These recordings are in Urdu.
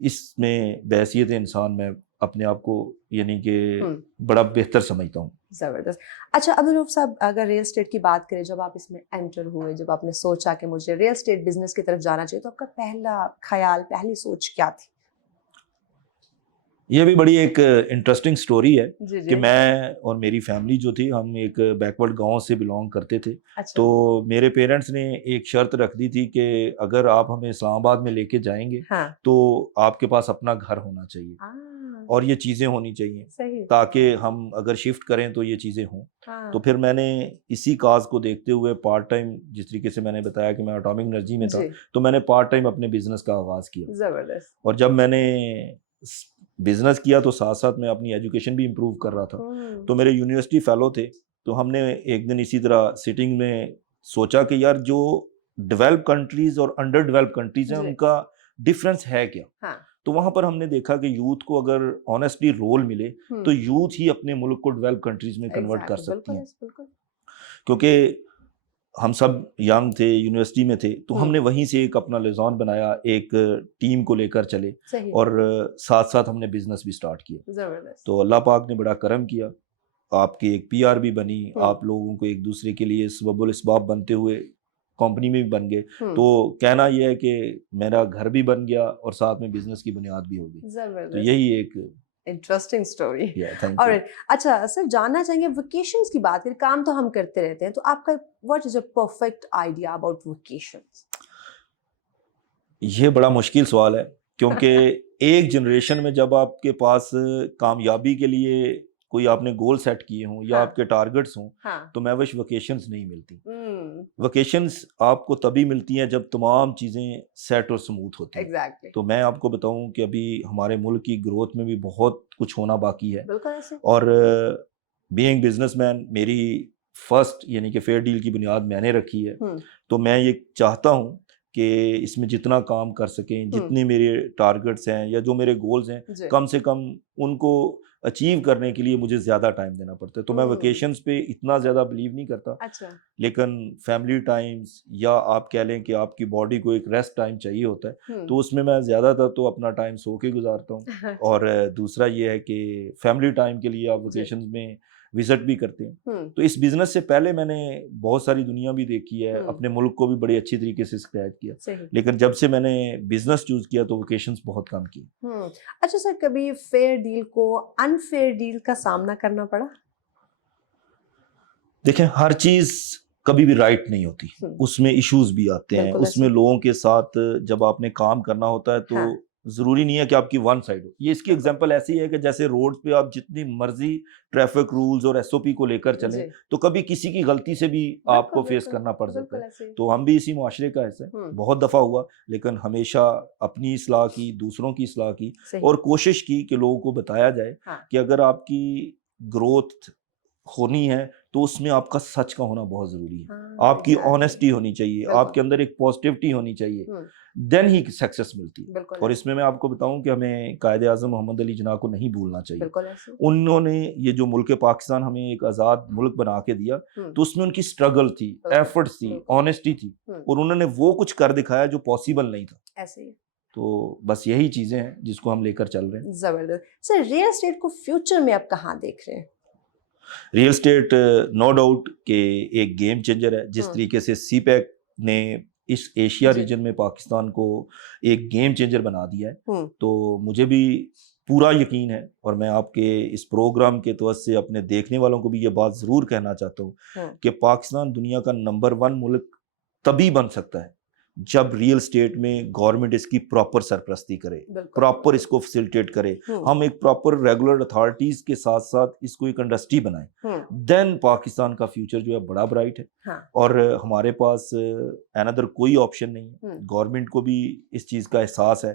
اس میں بحیثیت انسان میں اپنے آپ کو یعنی کہ بڑا بہتر سمجھتا ہوں. زبردست. اچھا عبدالرؤف صاحب، اگر ریئل اسٹیٹ کی بات کریں، جب آپ اس میں انٹر ہوئے، جب آپ نے سوچا کہ مجھے ریئل اسٹیٹ بزنس کی طرف جانا چاہیے، تو آپ کا پہلا خیال، پہلی سوچ کیا تھی؟ یہ بھی بڑی ایک انٹرسٹنگ سٹوری ہے جی کہ میں اور میری فیملی جو تھی، ہم ایک بیکورڈ گاؤں سے بلونگ کرتے تھے. تو میرے پیرنٹس نے ایک شرط رکھ دی تھی کہ اگر آپ ہمیں اسلام آباد میں لے کے جائیں گے تو آپ کے پاس اپنا گھر ہونا چاہیے اور یہ چیزیں ہونی چاہیے تاکہ ہم اگر شفٹ کریں تو یہ چیزیں ہوں. تو پھر میں نے اسی کاز کو دیکھتے ہوئے پارٹ ٹائم، جس طریقے سے میں نے بتایا کہ میں اٹامک انرجی میں تھا، تو میں نے پارٹ ٹائم اپنے بزنس کا آغاز کیا. زبردست. اور جب میں نے بزنس کیا تو ساتھ ساتھ میں اپنی ایجوکیشن بھی امپروو کر رہا تھا. تو میرے یونیورسٹی فیلو تھے، تو ہم نے ایک دن اسی طرح سٹنگ میں سوچا کہ یار جو ڈیولپ کنٹریز اور انڈر ڈیولپ کنٹریز ہیں ان کا ڈفرینس ہے کیا. تو وہاں پر ہم نے دیکھا کہ یوتھ کو اگر آنیسٹلی رول ملے تو یوتھ ہی اپنے ملک کو ڈیولپ کنٹریز میں کنورٹ کر سکتی ہیں. کیونکہ ہم سب ینگ تھے، یونیورسٹی میں تھے، تو ہم نے وہیں سے ایک اپنا لزان بنایا، ایک ٹیم کو لے کر چلے اور ساتھ ساتھ ہم نے بزنس بھی سٹارٹ کیا. تو اللہ پاک نے بڑا کرم کیا، آپ کی ایک PR بھی بنی، آپ لوگوں کو ایک دوسرے کے لیے سبب الاسباب بنتے ہوئے کمپنی میں بھی بن گئے. تو کہنا یہ ہے کہ میرا گھر بھی بن گیا اور ساتھ میں بزنس کی بنیاد بھی ہو گئی. تو یہی ایک انٹرسٹنگ اسٹوری. اور اچھا سر، جاننا چاہیں گے ویکیشنز کی بات کریں، کام تو ہم کرتے رہتے ہیں، تو آپ کا what is a perfect idea about vacations? یہ بڑا مشکل سوال ہے، کیونکہ ایک جنریشن میں جب آپ کے پاس کامیابی کے لیے کوئی آپ نے گول سیٹ کیے ہوں یا آپ کے ٹارگٹس ہوں تو میں وش ویکیشنز نہیں ملتی. ویکیشنز آپ کو تبھی ملتی ہیں جب تمام چیزیں سیٹ اور سموتھ ہوتی ہیں. تو میں آپ کو بتاؤں کہ ابھی ہمارے ملک کی گروتھ میں بھی بہت کچھ ہونا باقی ہے. اور بینگ بزنس مین، میری فرسٹ یعنی کہ فیئر ڈیل کی بنیاد میں نے رکھی ہے. تو میں یہ چاہتا ہوں کہ اس میں جتنا کام کر سکیں، جتنے میرے ٹارگٹس ہیں یا جو میرے گولز ہیں، کم سے کم ان کو اچیو کرنے کے لیے مجھے زیادہ ٹائم دینا پڑتا ہے. تو میں ویکیشنز پہ اتنا زیادہ بلیو نہیں کرتا، لیکن فیملی ٹائمز یا آپ کہہ لیں کہ آپ کی باڈی کو ایک ریسٹ ٹائم چاہیے ہوتا ہے، تو اس میں زیادہ تر تو اپنا ٹائم سو کے گزارتا ہوں. اور دوسرا یہ ہے کہ فیملی ٹائم کے لیے آپ ویکیشنز میں وزٹ بھی کرتے ہیں. تو اس بزنس سے پہلے میں نے بہت ساری دنیا بھی دیکھی ہے، اپنے ملک کو بھی بڑے اچھی طریقے سے اسکریچ کیا، لیکن جب سے میں نے بزنس چوز کیا تو ویکیشنز بہت کم کی. اچھا سر، کبھی فیئر ڈیل کو انفیئر ڈیل کا سامنا کرنا پڑا؟ دیکھیں، ہر چیز کبھی بھی رائٹ نہیں ہوتی، اس میں ایشوز بھی آتے ہیں، اس میں لوگوں کے ساتھ جب آپ نے کام کرنا ہوتا ہے تو ضروری نہیں ہے کہ آپ کی ون سائڈ ہو. یہ اس کی ایگزامپل ایسی ہے کہ جیسے روڈ پہ آپ جتنی مرضی ٹریفک رولز اور SOP کو لے کر چلیں تو کبھی کسی کی غلطی سے بھی آپ کو فیس کرنا پڑ سکتا ہے. تو ہم بھی اسی معاشرے کا حصہ ہیں، بہت دفعہ ہوا، لیکن ہمیشہ اپنی اصلاح کی، دوسروں کی اصلاح کی اور کوشش کی کہ لوگوں کو بتایا جائے کہ اگر آپ کی گروتھ ہونی ہے تو اس میں آپ کا سچ کا ہونا بہت ضروری ہے، آپ کی آنیسٹی ہونی چاہیے، آپ کے اندر ایک پازیٹیوٹی ہونی چاہیے، دین ہی سکسیس ملتی ہے. اور اس میں آپ کو بتاؤں کہ ہمیں قائد اعظم محمد علی جناح کو نہیں بھولنا چاہیے. انہوں نے یہ جو ملک پاکستان ہمیں ایک آزاد ملک بنا کے دیا تو اس میں ان کی اسٹرگل تھی، ایفرٹس تھی، آنیسٹی تھی، اور انہوں نے وہ کچھ کر دکھایا جو پاسبل نہیں تھا. تو بس یہی چیزیں ہیں جس کو ہم لے کر چل رہے ہیں. زبردست. سر، ریئل اسٹیٹ کو فیوچر میں آپ کہاں دیکھ رہے ہیں؟ ریئل اسٹیٹ نو ڈاؤٹ کہ ایک گیم چینجر ہے. جس طریقے سے CPEC نے اس ایشیا ریجن میں پاکستان کو ایک گیم چینجر بنا دیا ہے، تو مجھے بھی پورا یقین ہے، اور میں آپ کے اس پروگرام کے توسط سے اپنے دیکھنے والوں کو بھی یہ بات ضرور کہنا چاہتا ہوں کہ پاکستان دنیا کا نمبر 1 ملک تبھی بن سکتا ہے جب ریئل اسٹیٹ میں گورنمنٹ اس کی پراپر سرپرستی کرے، پراپر اس کو فیسیلیٹیٹ کرے، ہم ایک پراپر ریگولر اتھارٹیز کے ساتھ ساتھ اس کو ایک انڈسٹری بنائیں، دین پاکستان کا فیوچر جو ہے بڑا برائٹ ہے. اور ہمارے پاس another کوئی آپشن نہیں ہے، گورنمنٹ کو بھی اس چیز کا احساس ہے.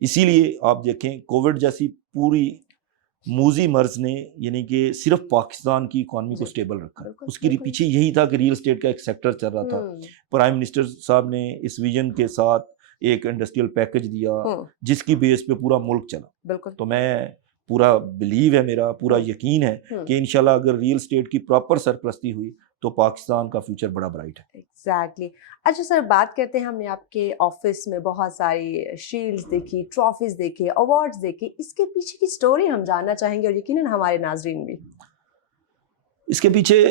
اسی لیے آپ دیکھیں کووڈ جیسی پوری موذی مرض نے یعنی کہ صرف پاکستان کی اکانومی کو سٹیبل رکھا ہے. اس کے پیچھے یہی تھا کہ ریئل اسٹیٹ کا ایک سیکٹر چل رہا تھا. پرائم منسٹر صاحب نے اس ویژن کے ساتھ ایک انڈسٹریل پیکج دیا جس کی بیس پہ پورا ملک چلا. تو میں پورا بلیو ہے، میرا پورا یقین ہے کہ انشاءاللہ اگر ریئل اسٹیٹ کی پراپر سرپرستی ہوئی تو پاکستان کا فیوچر بڑا برائٹ ہے. ایگزیکٹلی. اچھا سر، بات کرتے ہیں، ہم نے آپ کے آفس میں بہت ساری شیلڈز دیکھی، ٹرافیز دیکھے، ایوارڈز دیکھے، اس کے پیچھے کی سٹوری ہم جاننا چاہیں گے اور یقیناً ہمارے ناظرین بھی. اس کے پیچھے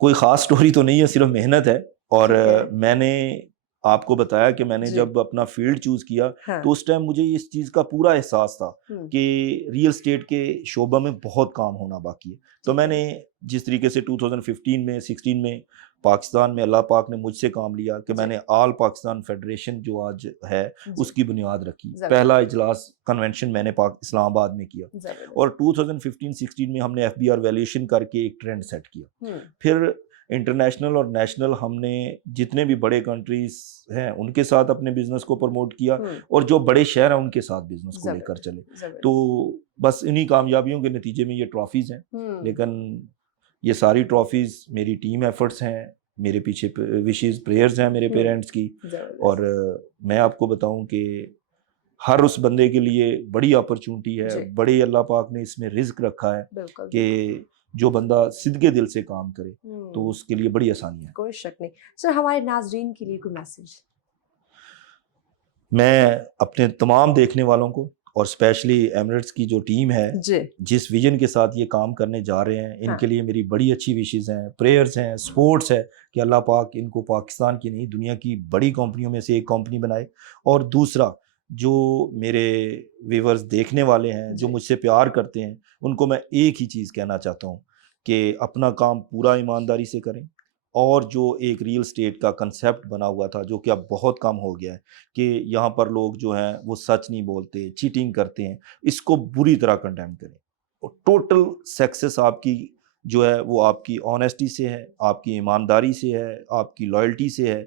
کوئی خاص سٹوری تو نہیں ہے، صرف محنت ہے. اور میں نے آپ کو بتایا کہ میں نے جب اپنا فیلڈ چوز کیا تو اس ٹائم مجھے اس چیز کا پورا احساس تھا کہ ریئل اسٹیٹ کے شعبہ میں بہت کام ہونا باقی ہے. تو میں نے جس طریقے سے 2015 میں 16 میں پاکستان میں اللہ پاک نے مجھ سے کام لیا کہ میں نے آل پاکستان فیڈریشن جو آج ہے اس کی بنیاد رکھی. پہلا اجلاس کنونشن میں نے اسلام آباد میں کیا اور 2015-16 میں ہم نے FBR ویلیویشن کر کے ایک ٹرینڈ سیٹ کیا. پھر انٹرنیشنل اور نیشنل ہم نے جتنے بھی بڑے کنٹریز ہیں ان کے ساتھ اپنے بزنس کو پروموٹ کیا اور جو بڑے شہر ہیں ان کے ساتھ بزنس کو لے کر چلے. تو بس انہی کامیابیوں کے نتیجے میں یہ ٹرافیز ہیں. لیکن یہ ساری ٹرافیز میری ٹیم ایفرٹس ہیں، میرے پیچھے وشیز پریئرز ہیں میرے پیرنٹس کی. اور میں آپ کو بتاؤں کہ ہر اس بندے کے لیے بڑی اپرچونٹی ہے، بڑے اللہ پاک نے اس میں رزق رکھا ہے کہ جو بندہ صدقے دل سے کام کرے تو اس کے لیے بڑی آسانی ہے. کوئی شک نہیں. سر، ہمارے ناظرین کے لیے کوئی میسج؟ میں اپنے تمام دیکھنے والوں کو اور اسپیشلی ایمریٹس کی جو ٹیم ہے جس ویژن کے ساتھ یہ کام کرنے جا رہے ہیں ان کے لیے میری بڑی اچھی وشیز ہیں، پریئرز ہیں، سپورٹس ہے کہ اللہ پاک ان کو پاکستان کی نہیں دنیا کی بڑی کمپنیوں میں سے ایک کمپنی بنائے. اور دوسرا، جو میرے ویورز دیکھنے والے ہیں جو مجھ سے پیار کرتے ہیں ان کو میں ایک ہی چیز کہنا چاہتا ہوں کہ اپنا کام پورا ایمانداری سے کریں. اور جو ایک ریئل اسٹیٹ کا کنسیپٹ بنا ہوا تھا جو کہ اب بہت کم ہو گیا ہے کہ یہاں پر لوگ جو ہیں وہ سچ نہیں بولتے، چیٹنگ کرتے ہیں، اس کو بری طرح کنڈیم کریں. اور ٹوٹل سکسیس آپ کی جو ہے وہ آپ کی آنیسٹی سے ہے، آپ کی ایمانداری سے ہے، آپ کی لائلٹی سے ہے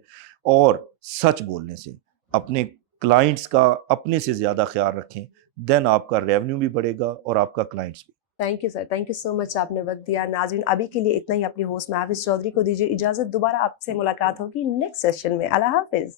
اور سچ بولنے سے. اپنے کلائنٹس کا اپنے سے زیادہ خیال رکھیں، دین آپ کا ریونیو بھی بڑھے گا اور آپ کا کلائنٹس بھی. Thank you sir, thank you so much, آپ نے وقت دیا. ناظرین، ابھی کے لیے اتنا ہی. اپنی ہوسٹ محافظ چودھری کو دیجیے اجازت. دوبارہ آپ سے ملاقات ہوگی نیکسٹ سیشن میں. اللہ حافظ.